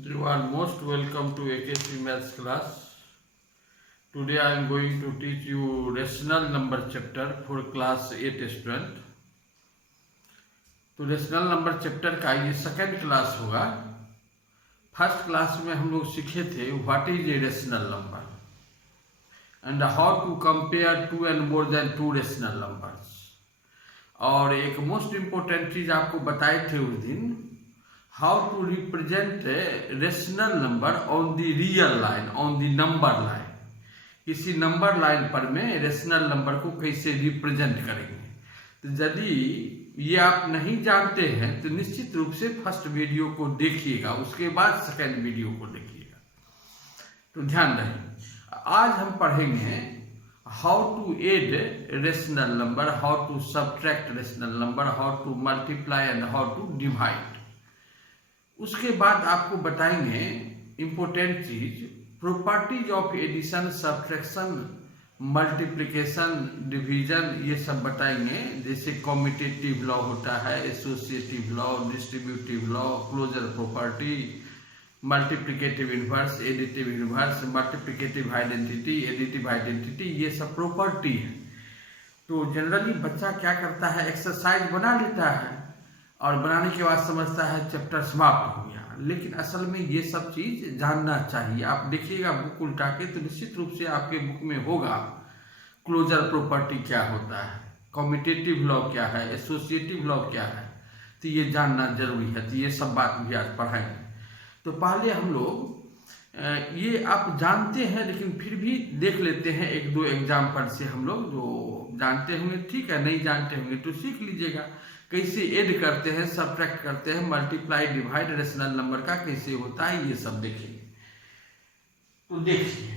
You are most welcome to AKC Maths class. Today I am going to teach you rational number chapter for class 8 student. तो rational number chapter का ये second class होगा। First class में हम लोग सीखे थे what is a rational number and how to compare two and more than two rational numbers. और एक मोस्ट इम्पोर्टेंट चीज आपको बताए थे उस दिन, how to represent rational number on the real line, on the number line. किसी number line पर में रेशनल नंबर को कैसे रिप्रेजेंट करेंगे। तो यदि ये आप नहीं जानते हैं तो निश्चित रूप से फर्स्ट वीडियो को देखिएगा, उसके बाद सेकंड वीडियो को देखिएगा। तो ध्यान रहे, आज हम पढ़ेंगे how to add rational number, how to subtract rational number, how to multiply and how to divide. उसके बाद आपको बताएंगे इम्पोर्टेंट चीज, properties of addition, subtraction, multiplication, division, ये सब बताएंगे। जैसे कॉम्यूटेटिव लॉ होता है, associative law, distributive law, closure property, multiplicative inverse, additive inverse, multiplicative identity, additive identity, ये सब प्रॉपर्टी है। तो जनरली बच्चा क्या करता है, एक्सरसाइज बना लेता है और बनाने के बाद समझता है चैप्टर समाप्त हो गया, लेकिन असल में ये सब चीज जानना चाहिए। आप देखिएगा बुक उल्टा के तो निश्चित रूप से आपके बुक में होगा क्लोजर प्रॉपर्टी क्या होता है, कॉम्यूटेटिव लॉ क्या है, एसोसिएटिव लॉ क्या है, तो ये जानना जरूरी है। तो ये सब बात भी आज पढ़ाएंगे। तो पहले हम लोग ये आप जानते हैं लेकिन फिर भी देख लेते हैं एक दो एग्जाम्पल से। हम लोग जो जानते होंगे ठीक है, नहीं जानते होंगे तो सीख लीजिएगा कैसे ऐड करते हैं, सब्ट्रैक्ट करते हैं, मल्टीप्लाई, डिवाइड रेशनल नंबर का कैसे होता है, ये सब देखेंगे। तो देखिए,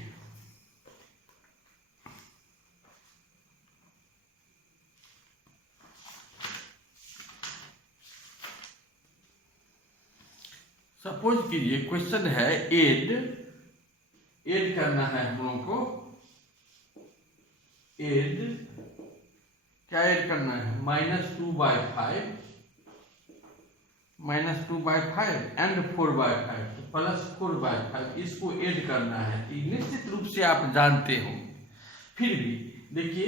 सपोज कीजिए क्वेश्चन है ऐड करना है हम लोगों को। ऐड क्या ऐड करना है, -2/5 एंड 4/5 तो +4/5, इसको ऐड करना है। निश्चित रूप से आप जानते हो, फिर भी देखिए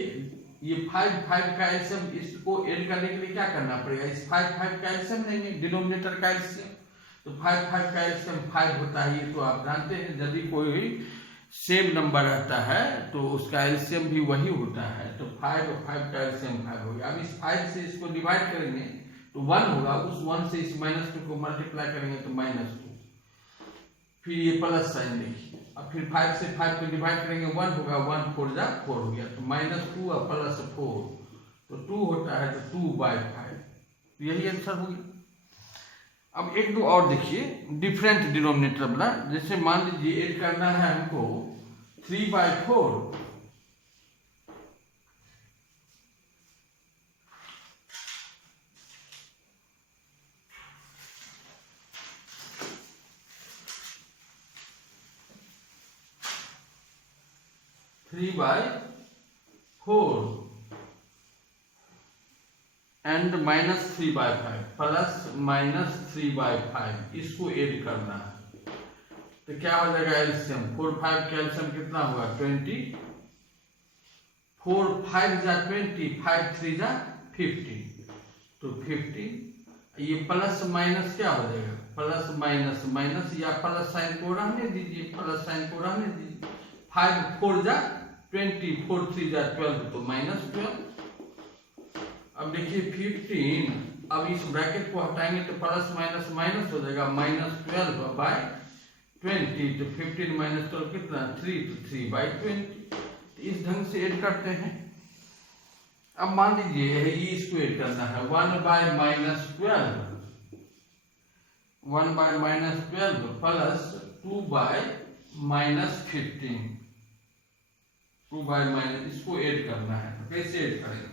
ये 5 का एलसीएम, इसको ऐड करने के लिए क्या करना पड़ेगा, इस 5 का एलसीएम लेंगे, डिनोमिनेटर का एलसीएम। तो 5 का एलसीएम 5 होता है, ये तो आप जानते हैं। यदि कोई सेम नंबर रहता है तो उसका एलसीएम भी वही होता है। तो 5 और 5 का एलसीएम 5 हो गया। अब इस 5 से इसको डिवाइड करेंगे तो 1 होगा, उस 1 से इस -2 को मल्टीप्लाई करेंगे तो -2, फिर ये प्लस साइन देखिए। अब फिर 5 से 5 को डिवाइड करेंगे 1 होगा, 1 4 जा 4 हो गया, तो -2 और +4 तो 2 होता है, तो 2/5 यही आंसर हो गया। अब एक दो और देखिए डिफरेंट डिनोमिनेटर वाला। जैसे मान लीजिए ऐड करना है हमको 3/4, एंड -3/5 ±3/5, इसको ऐड करना है। तो क्या हो जाएगा एलसीएम, 4 5 का एलसीएम कितना हुआ 20, 4 5 जा 20, 5 3 जा 50, तो 50। ये प्लस माइनस क्या हो जाएगा, प्लस माइनस माइनस, या प्लस साइन को रहने दीजिए, प्लस साइन को रहने दीजिए। 5 4 जा 20, 4 3 जा 12, तो -12। अब देखिए 15, अब इस ब्रैकेट को हटाएंगे तो प्लस माइनस माइनस हो जाएगा, -12/20, तो 15 - 12 कितना 3, तो 3/20। इस ढंग से ऐड करते हैं। अब मान लीजिए ये इसको ऐड करना है 1/-12 प्लस 2/-15, 2/-, इसको ऐड करना है। तो कैसे ऐड करेंगे,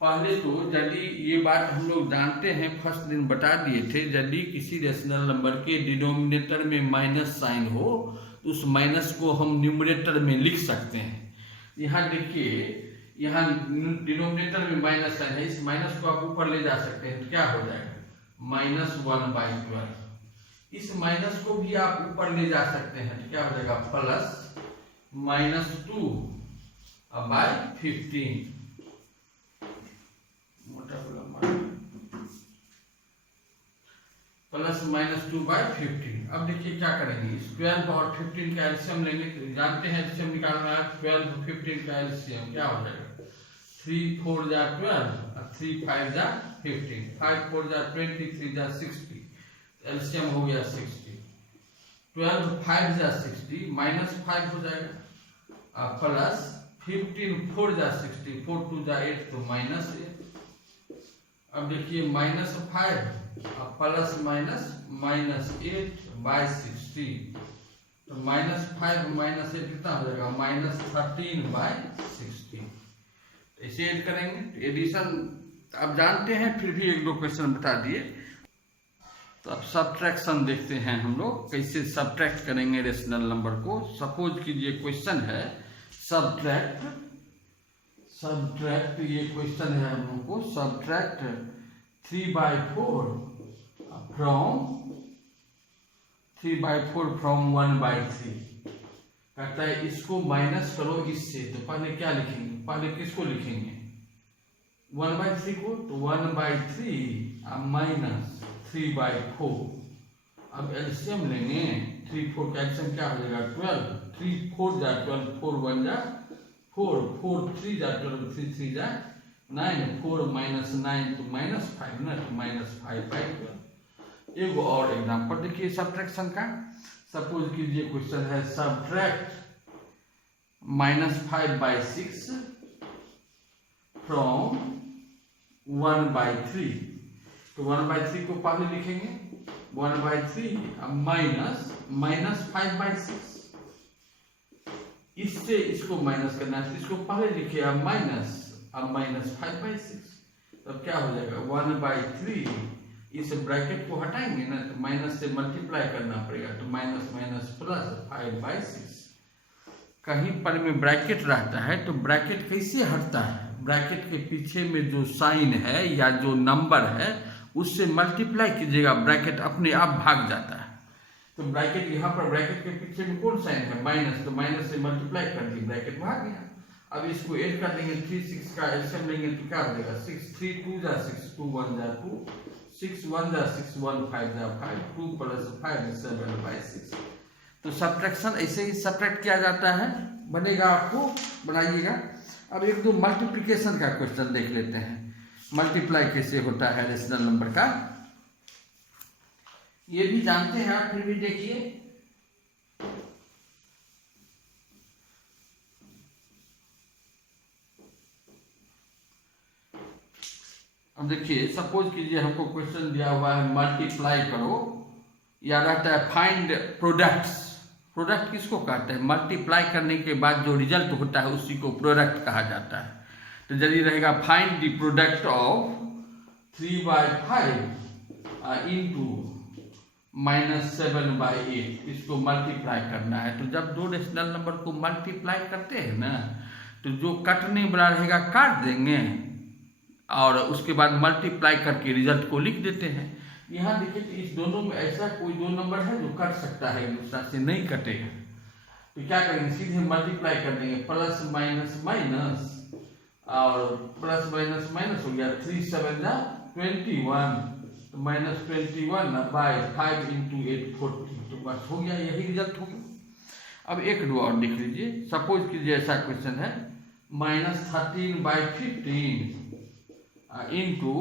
पहले तो यदि ये बात हम लोग जानते हैं, फर्स्ट दिन बता दिए थे, यदि किसी रेशनल नंबर के डिनोमिनेटर में माइनस साइन हो तो उस माइनस को हम न्यूमरेटर में लिख सकते हैं। यहाँ देखिए, यहाँ डिनोमिनेटर में माइनस साइन है, इस माइनस को आप ऊपर ले जा सकते हैं, तो क्या हो जाएगा -1/12। इस इस माइनस को भी आप ऊपर ले जा सकते हैं, तो क्या हो जाएगा प्लस -2 बाय 15 प्लस -2 बाय 15। अब देखिए क्या करेंगे, 12 और 15 का एलसीएम लेंगे, तो जानते हैं एलसीएम निकालना है। 12 और 15 का एलसीएम क्या हो जाएगा, 3 4 जा 12 और 3 5 जा 15, 5 4 जा 20, 3 जा 60, एलसीएम हो गया 60। 12 5 जा 60 -5 हो जाएगा प्लस 15 4 जा 60, 4 2 जा 8 तो -8। अब देखिए -5 प्लस -8 बाय 60, तो -5 -8 कितना हो जाएगा -13 बाय 60। इसे ऐड करेंगे, एडिशन आप जानते हैं, फिर भी एक दो क्वेश्चन बता दिए। तो अब सब्ट्रैक्शन देखते हैं हम लोग कैसे सब्ट्रैक्ट करेंगे रेशनल नंबर को। सपोज कीजिए क्वेश्चन है सब्ट्रैक्ट, ये क्वेश्चन है हम लोग को सब्ट्रैक्ट 3/4 फ्रॉम 1/3। कहता है इसको माइनस करो इससे, तो पहले क्या लिखेंगे, पहले किसको लिखेंगे 1/3 को, तो 1/3 माइनस 3/4। अब एलसीएम लेंगे, 3 4 का एलसीएम क्या हो जाएगा 12, 3 4 जा 12, 4 1 जा 4, 4 3 जा 12, 3 3 जा 9, 4 -9 तो -5 ना, तो -5/12। एक और एग्जांपल देखिए सब्ट्रैक्शन का। सपोज कीजिए क्वेश्चन है सब्ट्रैक्ट -5/6 फ्रॉम 1/3। तो 1/3 को पहले लिखेंगे 1/3 माइनस -5/6, इससे इसको माइनस करना है, इसको पहले लिखे अब -5/6। तब क्या हो जाएगा 1/3, इस ब्रैकेट को हटाएंगे ना, तो माइनस से मल्टीप्लाई करना पड़ेगा, तो माइनस प्लस 5/6। कहीं पर में ब्रैकेट रहता है तो ब्रैकेट कैसे हटता है, ब्रैकेट के पीछे में जो साइन है या जो नंबर है उससे मल्टीप्लाई कीजिएगा, ब्रैकेट अपने आप भाग जाता है। तो ब्रैकेट यहाँ पर ब्रैकेट के पीछे में कौन साइन है माइनस, तो माइनस से मल्टीप्लाई कर दिए, ब्रैकेट भाग गया। अब इसको ऐड कर देंगे, 3 6 का एलसीएम लेंगे तो क्या हो जाएगा 6 3 2 जा 6, 2 1 जा 2, 6 1 जा 6, 1 5 जा 5, 2 + 5 7/6। तो सब्ट्रैक्शन ऐसे ही सब्ट्रैक्ट किया जाता है, बनेगा आपको, बनाइएगा। अब एक दो मल्टीप्लिकेशन का क्वेश्चन देख लेते हैं, मल्टीप्लाई कैसे होता है रेशनल नंबर का, ये भी जानते हैं आप, फिर भी देखिए। अब देखिए सपोज कीजिए हमको क्वेश्चन दिया हुआ है मल्टीप्लाई करो, या रहता है फाइंड प्रोडक्ट्स। प्रोडक्ट किसको कहते हैं, मल्टीप्लाई करने के बाद जो रिजल्ट होता है उसी को प्रोडक्ट कहा जाता है। तो जल्दी रहेगा find the product of 3/5 into -7/8, इसको मल्टीप्लाई करना है। तो जब दो रेशनल नंबर को मल्टीप्लाई करते हैं ना, तो जो कटने वाला रहेगा काट देंगे और उसके बाद मल्टीप्लाई करके रिजल्ट को लिख देते हैं। यहाँ देखिए कि इस दोनों में ऐसा कोई दो नंबर है जो कट सकता है, एक दूसरा से नहीं कटेगा। तो क्या करेंगे, सीधे मल्टीप्लाई कर देंगे, प्लस माइनस माइनस और प्लस माइनस माइनस हो गया, 3 7 जा 21, तो -21/5 इंटू 8 40, तो बस हो गया, यही रिजल्ट हो गया। अब एक दो और देख लीजिए, सपोज कीजिए ऐसा क्वेश्चन है -13/15 इंटू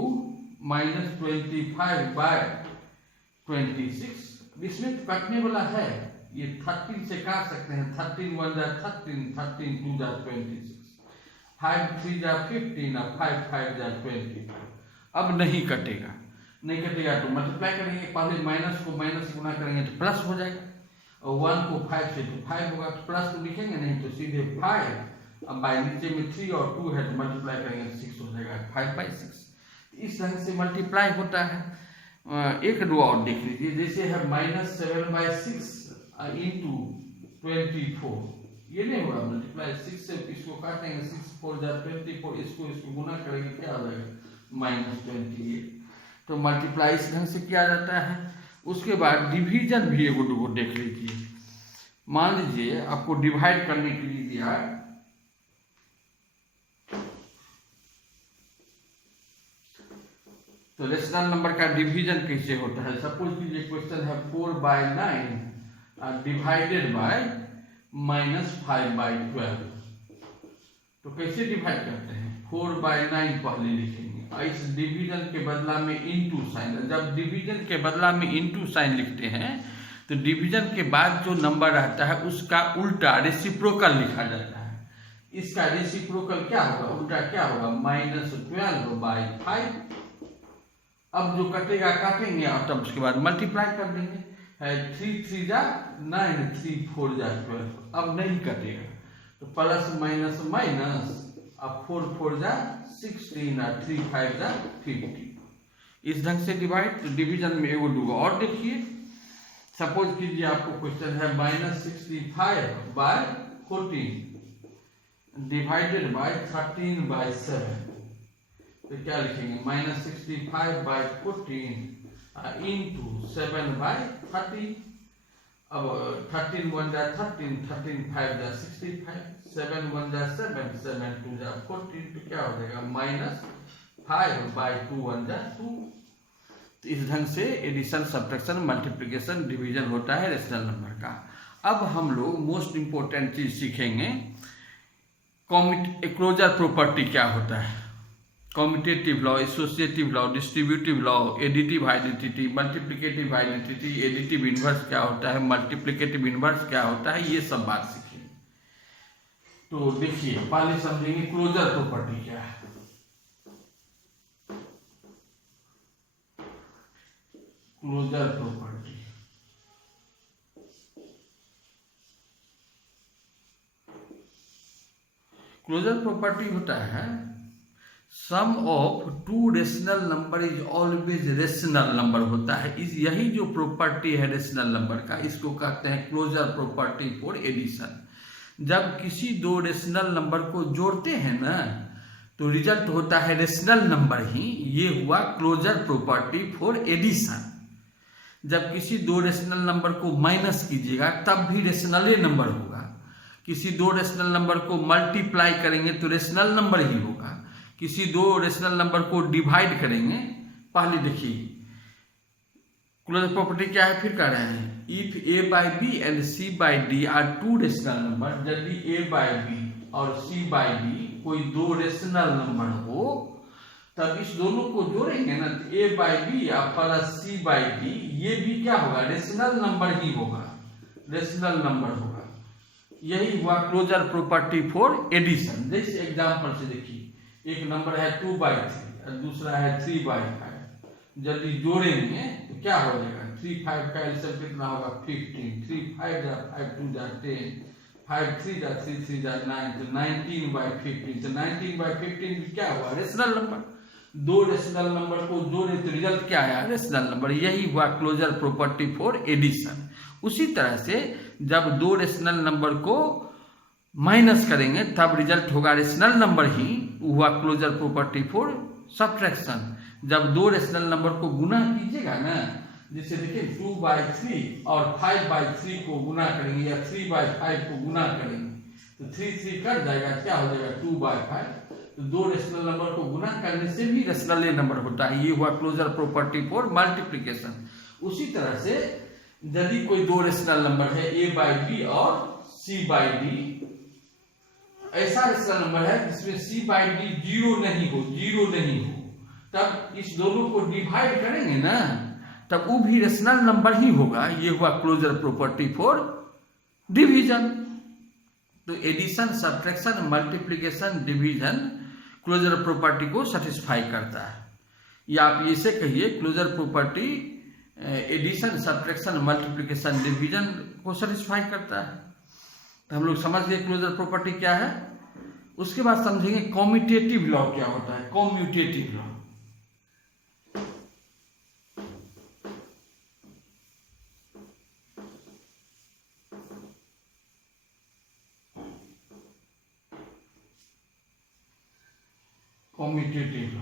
-25/26। इसमें कटने वाला है, ये 13 से काट सकते हैं, 13 1 जा 13, 13 2 जा 26, 5 3 जा 15 और 5 5 जा 20। अब नहीं कटेगा, नहीं कटेगा तो मल्टीप्लाई करेंगे, पहले माइनस को माइनस से गुना करेंगे तो प्लस हो जाएगा, और 1 को 5 से तो 5 होगा, तो प्लस तो लिखेंगे नहीं, तो सीधे 5, अब बाई नीचे में 3 और 2 है तो मल्टीप्लाई करेंगे तो 6 हो जाएगा, 5/6। इस ढंग से मल्टीप्लाई होता है। एक दो और देख लीजिए, जैसे है -7/6 इंटू 24, ये नहीं होगा मल्टीप्लाई, 6 से इसको काटेंगे, 6 4 जा 24, इसको गुना करेंगे क्या हो जाएगा -28। तो मल्टीप्लाई इस ढंग से किया जाता है। उसके बाद डिवीजन भी एगो दूगो देख लीजिए। मान लीजिए आपको डिवाइड करने के लिए दिया, तो रेशनल नंबर का डिवीजन कैसे होता है। सपोज कीजिए क्वेश्चन है 4/9 डिवाइडेड बाय -5/12, तो कैसे डिवाइड करते हैं, 4/9 पहले लिखेंगे, इस डिवीजन के बदला में इनटू साइन। जब डिवीजन के बदला में इनटू साइन लिखते हैं तो डिवीजन के बाद जो नंबर रहता है उसका उल्टा रेसिप्रोकल लिखा जाता है। इसका रेसिप्रोकल क्या होगा, उल्टा क्या होगा, -12/5। अब जो कटेगा काटेंगे और तब उसके बाद मल्टीप्लाई कर देंगे। 3 3 जा 9, 3 4 जा 12, अब नहीं कटेगा तो प्लस माइनस माइनस, अब 4 4 जा 16 और 3 5 जा 50। इस ढंग से डिवाइड। तो डिवीजन में एगो दूगो और देखिए। सपोज कीजिए आपको क्वेश्चन है -65/14 डिवाइडेड बाय 13/7, तो क्या लिखेंगे, -65/14 इंटू 7/30। अब 13 1 जा 13, 13 5 जा 65, 7 1 जा 7, 7 2 जा 14, तो क्या हो जाएगा, -5/2 1 जा 2। तो इस ढंग से एडिशन, सब्ट्रैक्शन, मल्टीप्लिकेशन, डिवीजन होता है रेशनल नंबर का। अब हम लोग मोस्ट इंपोर्टेंट चीज सीखेंगे, क्लोजर प्रॉपर्टी क्या होता है, commutative law, associative law, distributive law, additive identity, multiplicative identity, additive inverse क्या होता है, मल्टीप्लिकेटिव इनवर्स क्या होता है, ये सब बात सीखेंगे। तो देखिए पहले समझेंगे क्लोजर प्रॉपर्टी क्या है। क्लोजर प्रॉपर्टी, क्लोजर प्रॉपर्टी होता है sum of two rational number is always rational number होता है। इस यही जो प्रॉपर्टी है रेशनल नंबर का, इसको कहते हैं क्लोजर प्रॉपर्टी फॉर एडिशन। जब किसी दो रेशनल नंबर को जोड़ते हैं ना तो रिजल्ट होता है रेशनल नंबर ही, ये हुआ क्लोजर प्रॉपर्टी फॉर एडिशन। जब किसी दो रेशनल नंबर को माइनस कीजिएगा तब भी रेशनल नंबर होगा। किसी दो रेशनल नंबर को मल्टीप्लाई करेंगे तो रेशनल नंबर ही होगा। किसी दो रेशनल नंबर को डिवाइड करेंगे, पहले देखिए क्लोजर प्रॉपर्टी क्या है, फिर कह रहे हैं if a by b and c by d are two rational number, यदि a by b और c by d कोई दो रेशनल नंबर हो तब इस दोनों को जोड़ेंगे ना तो a by b या प्लस c by d, ये भी क्या होगा, रेशनल नंबर ही होगा, रेशनल नंबर होगा। यही हुआ क्लोजर प्रॉपर्टी फॉर एडिशन। जैसे एग्जांपल से देखिए, एक नंबर है 2/3 और दूसरा है 3/5, यदि जोड़ेंगे तो क्या हो जाएगा, 3 5 का एलसीएम कितना होगा, 15, 3 5 जा 5 2 जा 10, 5 3 जा 3 3 जा 9, तो 19/15। तो 19/15 क्या हुआ, रेशनल नंबर। दो रेशनल नंबर को जोड़े तो रिजल्ट क्या आया, रेशनल नंबर। यही हुआ क्लोजर प्रॉपर्टी फॉर एडिशन। उसी तरह से जब दो रेशनल नंबर को माइनस करेंगे तब रिजल्ट होगा रेशनल नंबर ही, हुआ क्लोजर प्रॉपर्टी फॉर सब्ट्रैक्शन। जब दो रेशनल नंबर को गुना कीजिएगा ना, जैसे देखिए 2/3 और 5/3 को गुना करेंगे या 3/5 को गुना करेंगे तो 3 3 कट जाएगा, क्या हो जाएगा 2/5। तो दो रेशनल नंबर को गुना करने से भी रेशनल नंबर होता है। ये हुआ क्लोजर प्रॉपर्टी फॉर मल्टीप्लिकेशन। उसी तरह से यदि कोई दो रेशनल नंबर है a by b और c by d, ऐसा रेशनल नंबर है जिसमें c by d जीरो नहीं हो, तब इस दोनों को डिवाइड करेंगे ना तब वो भी रेशनल नंबर ही होगा। ये हुआ क्लोजर प्रॉपर्टी फॉर डिवीजन। तो addition, subtraction, multiplication, division closure property को सेटिस्फाई करता है। या आप इसे कहिए closure property addition, subtraction, multiplication, division को सेटिस्फाई करता है। तो हम लोग समझ गए क्लोजर प्रॉपर्टी क्या है। उसके बाद समझेंगे कॉम्यूटेटिव लॉ क्या होता है। Commutative law, commutative law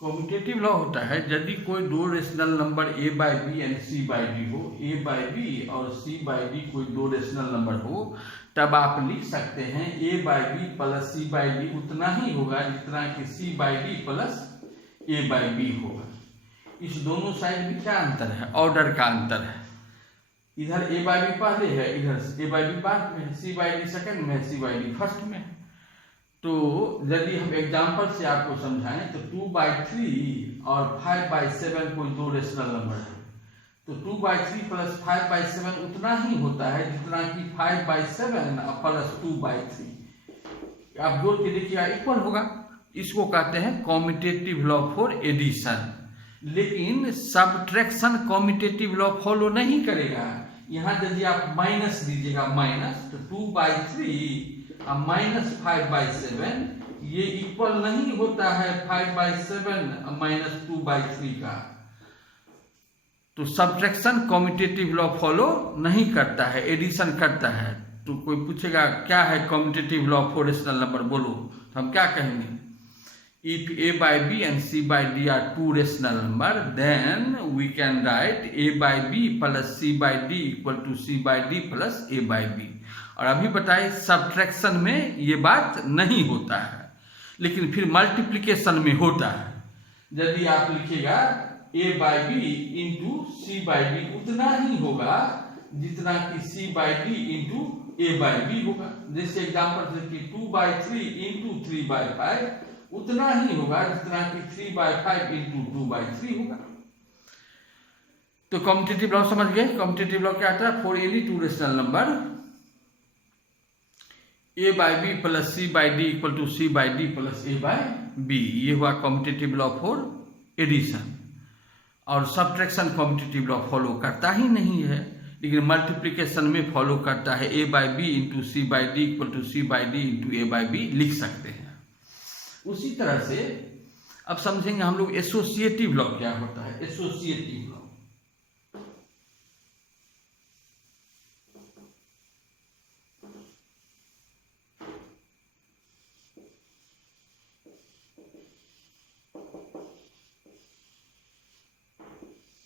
commutative law होता है यदि कोई दो rational number a by b and c by d हो, ए बाई बी और सी बाई डी कोई दो रेशनल नंबर हो, तब आप लिख सकते हैं A by B plus C by D उतना ही होगा जितना कि C by D plus A by B होगा। इस दोनों साइड में क्या अंतर है? ऑर्डर का अंतर है। इधर ए बाई बी पहले है, इधर ए बाई बी बाद में है, सी बाई डी सेकेंड में है, सी बाई डी फर्स्ट में है। तो यदि हम एग्जाम्पल से आपको समझाएं तो 2/3 और 5/7 कोई दो रेशनल नंबर है, तो 2/3 प्लस 5/7 उतना ही होता है जितना कि 5/7 प्लस 2/3। आप जोड़ के देखिएगा इक्वल होगा। इसको कहते हैं कॉम्यूटेटिव लॉ फॉर एडिशन। लेकिन सब्ट्रैक्शन कॉम्यूटेटिव लॉ फॉलो नहीं करेगा। यहाँ यदि आप माइनस दीजिएगा माइनस, तो 2/3 माइनस 5/7 ये इक्वल नहीं होता है 5/7 माइनस 2/3 का। तो सब्ट्रैक्शन कॉम्यूटेटिव लॉ फॉलो नहीं करता है, एडिशन करता है। तो कोई पूछेगा क्या है commutative law for rational number, बोलो, तो हम क्या कहेंगे? If a by b and c by d are two rational number, then we can write a by b plus c by d equal to c by d plus a by b। और अभी बताए subtraction में ये बात नहीं होता है, लेकिन फिर मल्टीप्लिकेशन में होता है। यदि आप लिखिएगा a by b into c by d उतना ही होगा जितना कि c by d into a by b होगा। जैसे एग्जाम्पल से कि 2/3 इंटू 3/5 उतना ही होगा जितना कि 3/5 इंटू 2/3 होगा। तो कॉम्यूटेटिव लॉ समझ गए? कॉम्यूटेटिव लॉ क्या आता है? For any two rational number a by B plus C by d equal to c by D plus A by b, ये हुआ कॉम्यूटेटिव लॉ फॉर एडिशन। और सब्ट्रैक्शन कॉम्यूटेटिव लॉ फॉलो करता ही नहीं है, लेकिन मल्टीप्लिकेशन में फॉलो करता है। a by B into c by d equal to c by d into a by b लिख सकते हैं। उसी तरह से अब समझेंगे हम लोग एसोसिएटिव लॉ क्या होता है। एसोसिएटिव लॉ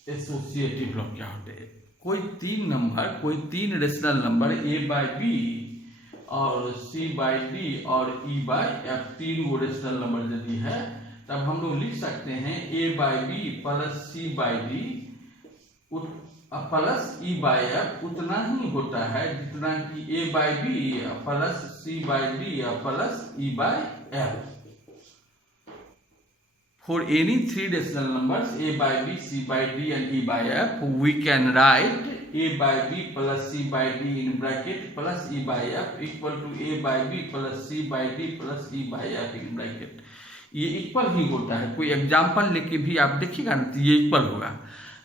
एसोसिएटिव लॉ क्या होते हैं? कोई तीन rational number a by b और सी बाई डी और ई बाई एफ, तीन वो रेशनल नंबर यदि है, तब हम लोग लिख सकते हैं A by B plus C by D plus E by F उतना ही होता है जितना कि A by B plus C by D plus E by F. For any three rational numbers a by b, c by d and e by f, we can write a by b plus c by d in bracket plus e by f equal to a by b plus c by d plus e by f in bracket। ये equal ही होता है। कोई example लेके भी आप देखिएगा ना तो ये इक्वल होगा,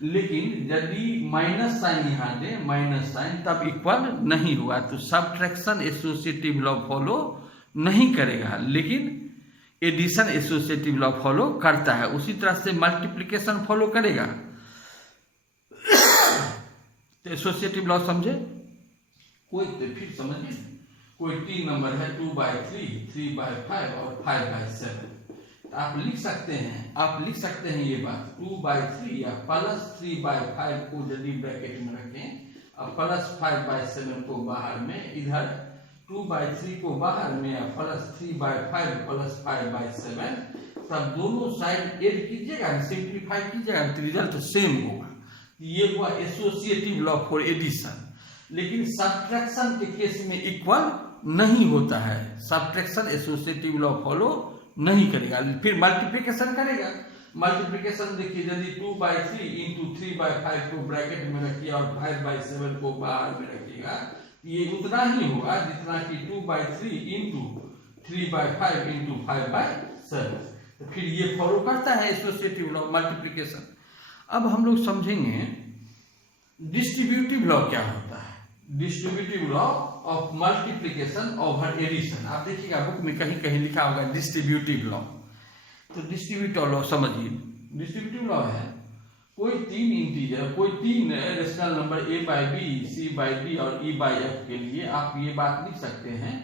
लेकिन यदि माइनस साइन यहाँ दे माइनस साइन तब इक्वल नहीं हुआ। तो सब्ट्रैक्शन एसोसिएटिव लॉ फॉलो नहीं करेगा, लेकिन एडिशन एसोसिएटिव लॉ फॉलो करता है। उसी तरह से मल्टीप्लिकेशन फॉलो करेगा। तो एसोसिएटिव लॉ समझे? कोई फिर समझिए, कोई तीन नंबर है 2/3, 3/5 और 5/7। आप लिख सकते हैं ये बात 2/3 या प्लस 3/5 को यदि ब्रैकेट में रखें और प्लस 5/7 को बाहर में, इधर 2/3 को बाहर में या प्लस 3/5 प्लस 5/7, तब दोनों साइड ऐड कीजिएगा, सिंप्लीफाई कीजिएगा तो रिजल्ट सेम होगा। ये हुआ एसोसिएटिव लॉ फॉर एडिशन। लेकिन सब्ट्रैक्शन के केस में इक्वल नहीं होता है। सब्ट्रैक्शन एसोसिएटिव लॉ फॉलो नहीं करेगा, फिर मल्टीप्लिकेशन करेगा। मल्टीप्लिकेशन देखिए, यदि 2/3 इंटू 3/5 को ब्रैकेट में रखिए और 5/7 को बाहर में रखिएगा, ये उतना ही होगा जितना कि 2/3 इंटू 3/5 इंटू 5/7। तो फिर ये फॉलो करता है एसोसिएटिव लॉ मल्टीप्लिकेशन। अब हम लोग समझेंगे डिस्ट्रीब्यूटिव लॉ क्या होता है। Distributive law of multiplication over addition. आप देखिएगा बुक में कहीं कहीं लिखा होगा डिस्ट्रीब्यूटिव लॉ। तो डिस्ट्रीब्यूटिव लॉ समझिए। डिस्ट्रीब्यूटिव लॉ है कोई तीन इंटीजर, कोई तीन rational number a by b, c by d और ई बाई एफ के लिए आप ये बात लिख सकते हैं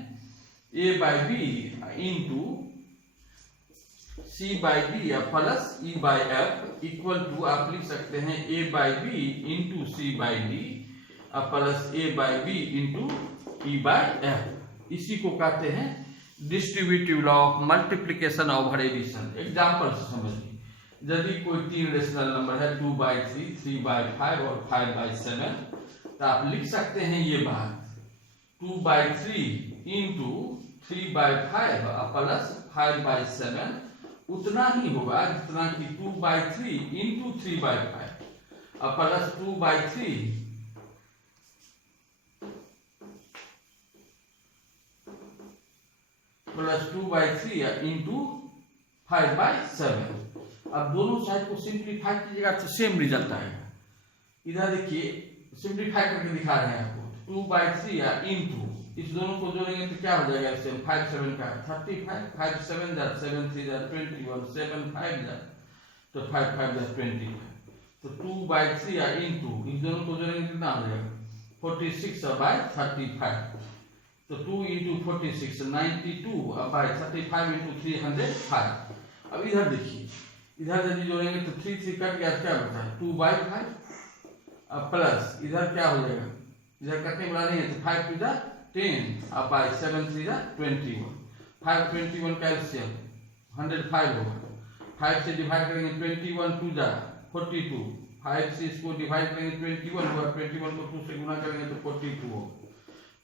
A by B into C by D या plus E by F equal to आप लिख सकते हैं A by B into C by D plus A by B into E by F। इसी को कहते हैं distributive law of multiplication over addition. Example से समझिए, यदि कोई तीन रेशनल नंबर है 2/3, 3/5 और 5/7, तो आप लिख सकते हैं ये बात 2/3 इंटू 3/5 प्लस 5/7 उतना ही होगा जितना कि 2/3 इंटू 3/5 प्लस 2/3 प्लस 2/3 इंटू 5/7। अब दोनों साइड को सिंप्लीफाई कीजिएगा तो सेम रिजल्ट आएगा। इधर देखिए सिंप्लीफाई करके दिखा रहे हैं आपको 2/3 इंटू, इस दोनों को जोड़ेंगे तो क्या हो जाएगा, इससे 5 7 का 35, 5 7 जा 7 3 जा 21, 7 5 जा तो 5 5 जा 25, तो 2/3 इंटू इस दोनों को जोड़ेंगे कितना हो जाएगा 46/35, तो 2 इंटू 46 92/35 इंटू 305। अब इधर देखिए, इधर यदि जोड़ेंगे तो 3 3 कट गया, क्या बचा 2/5 अब प्लस इधर क्या हो जाएगा, इधर कटने वाला नहीं है तो 5 2 जा 10 अब 7 3 जा 21, 5 21 का एलसीएम 105 होगा। 5 से डिवाइड करेंगे 21 2 जा 42, 5 से इसको डिवाइड करेंगे 21 होगा, 21 को 2 से गुना करेंगे तो 42 होगा।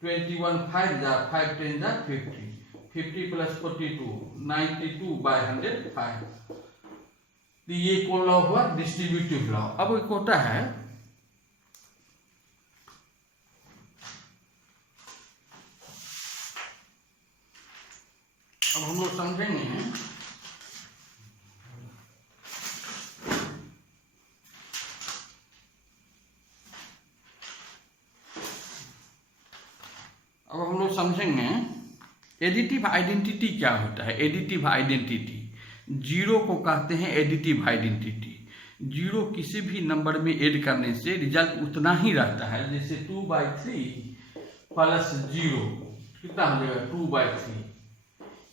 21 5 जा 5 10 जा 50, 50 प्लस 42 92/105। तो ये कौन लॉ हुआ, डिस्ट्रीब्यूटिव लॉ। अब एक होता है अब हम लोग समझेंगे एडिटिव आइडेंटिटी क्या होता है। एडिटिव आइडेंटिटी, जीरो को कहते हैं एडिटिव आइडेंटिटी। जीरो किसी भी नंबर में ऐड करने से रिजल्ट उतना ही रहता है, जैसे 2/3 प्लस 0 कितना हो जाएगा 2/3।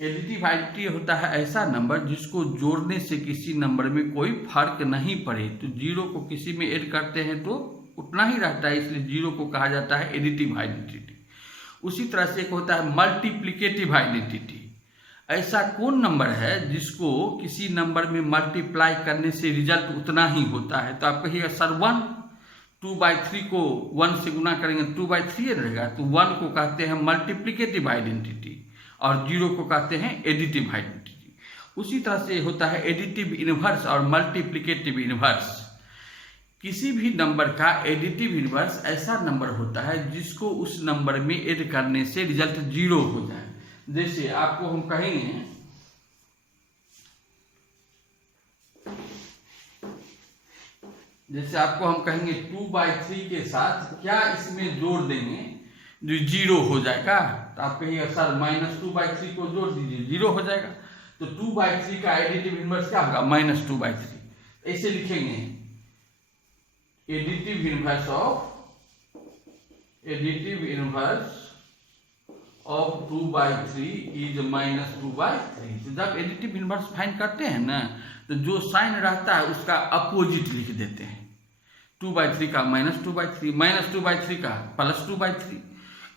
एडिटिव आइडेंटिटी होता है ऐसा नंबर जिसको जोड़ने से किसी नंबर में कोई फर्क नहीं पड़े, तो जीरो को किसी में ऐड करते हैं तो उतना ही रहता है, इसलिए जीरो को कहा जाता है एडिटिव आइडेंटिटी। उसी तरह से एक होता है मल्टीप्लिकेटिव आइडेंटिटी। ऐसा कौन नंबर है जिसको किसी नंबर में मल्टीप्लाई करने से रिजल्ट उतना ही होता है, तो आप कहिएगा सर 1, 2/3 को 1 से गुना करेंगे 2/3 रहेगा, तो 1 को कहते हैं मल्टीप्लिकेटिव आइडेंटिटी और 0 को कहते हैं एडिटिव आइडेंटिटी। उसी तरह से होता है एडिटिव इनवर्स और मल्टीप्लिकेटिव इनवर्स। किसी भी नंबर का एडिटिव इनवर्स ऐसा नंबर होता है जिसको उस नंबर में ऐड करने से रिजल्ट 0 हो जाए। जैसे आपको हम कहेंगे कहेंगे 2/3 के साथ क्या इसमें जोड़ देंगे जो 0 हो जाएगा, तो आप कहिएगा सर -2/3 को जोड़ दीजिए 0 हो जाएगा। तो 2/3 का एडिटिव इनवर्स क्या होगा -2/3। ऐसे लिखेंगे एडिटिव इनवर्स ऑफ 2/3 इज -2/3। तो जब एडिटिव इनवर्स फाइंड करते हैं ना, तो जो साइन रहता है उसका अपोजिट लिख देते हैं। 2/3 का -2/3, -2/3 का +2/3।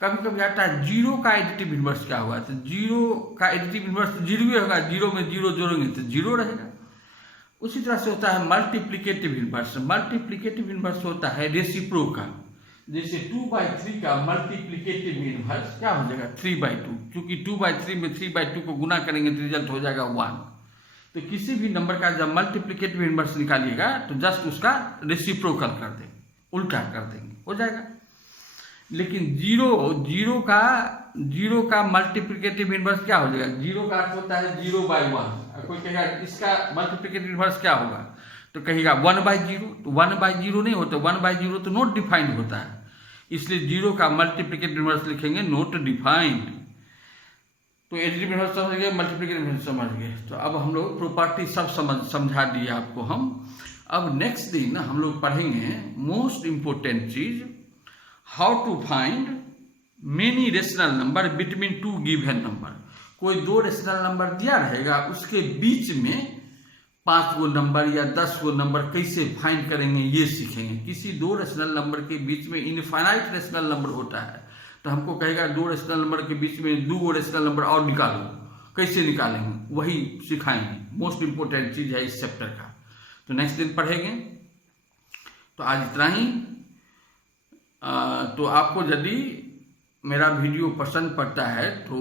कभी कभी आता है 0 का एडिटिव इनवर्स क्या हुआ, तो 0 का एडिटिव इनवर्स 0 होगा, 0 में 0 जोड़ेंगे तो 0 रहेगा। उसी तरह से होता है मल्टीप्लिकेटिव इनवर्स। मल्टीप्लिकेटिव इनवर्स होता है रेसिप्रोकल। जैसे 2/3 का मल्टीप्लिकेटिव इनवर्स क्या हो जाएगा 3/2, क्योंकि 2/3 में 3/2 को गुना करेंगे तो रिजल्ट हो जाएगा 1। तो किसी भी नंबर का जब मल्टीप्लिकेटिव इनवर्स निकालिएगा तो जस्ट उसका रेसिप्रोकल कर देंगे, उल्टा कर देंगे, हो जाएगा। लेकिन जीरो का मल्टीप्लिकेटिव इनवर्स क्या हो जाएगा, 0 का अर्थ होता है 0/1। कोई कहेगा इसका मल्टीप्लिकेटिव इनवर्स क्या होगा, तो कहेगा 1/0। तो 1/0 नहीं होता, 1/0 तो नॉट डिफाइंड होता है, इसलिए 0 का मल्टीप्लिकेटिव इनवर्स लिखेंगे नॉट डिफाइंड। तो एडिटिव इनवर्स समझ गए, मल्टीप्लिकेटिव इनवर्स समझ गए। तो अब हम लोग प्रॉपर्टी सब समझा दिए आपको हम। अब नेक्स्ट दिन हम लोग पढ़ेंगे मोस्ट इंपोर्टेंट चीज, how to find many rational number between 2 given number. कोई 2 रेशनल नंबर दिया रहेगा, उसके बीच में 5 गो नंबर या 10 गो नंबर कैसे फाइंड करेंगे ये सीखेंगे। किसी 2 रेशनल नंबर के बीच में इनफाइनाइट रेशनल नंबर होता है, तो हमको कहेगा 2 रेशनल नंबर के बीच में 2 गो रेशनल नंबर और निकालो, कैसे निकालेंगे वही सिखाएंगे। मोस्ट इंपोर्टेंट चीज़ है इस चैप्टर का, तो नेक्स्ट दिन पढ़ेंगे। तो आज इतना ही। तो आपको यदि मेरा वीडियो पसंद पड़ता है तो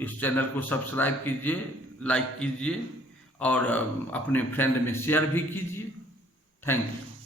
इस चैनल को सब्सक्राइब कीजिए, लाइक कीजिए और अपने फ्रेंड में शेयर भी कीजिए। Thank you.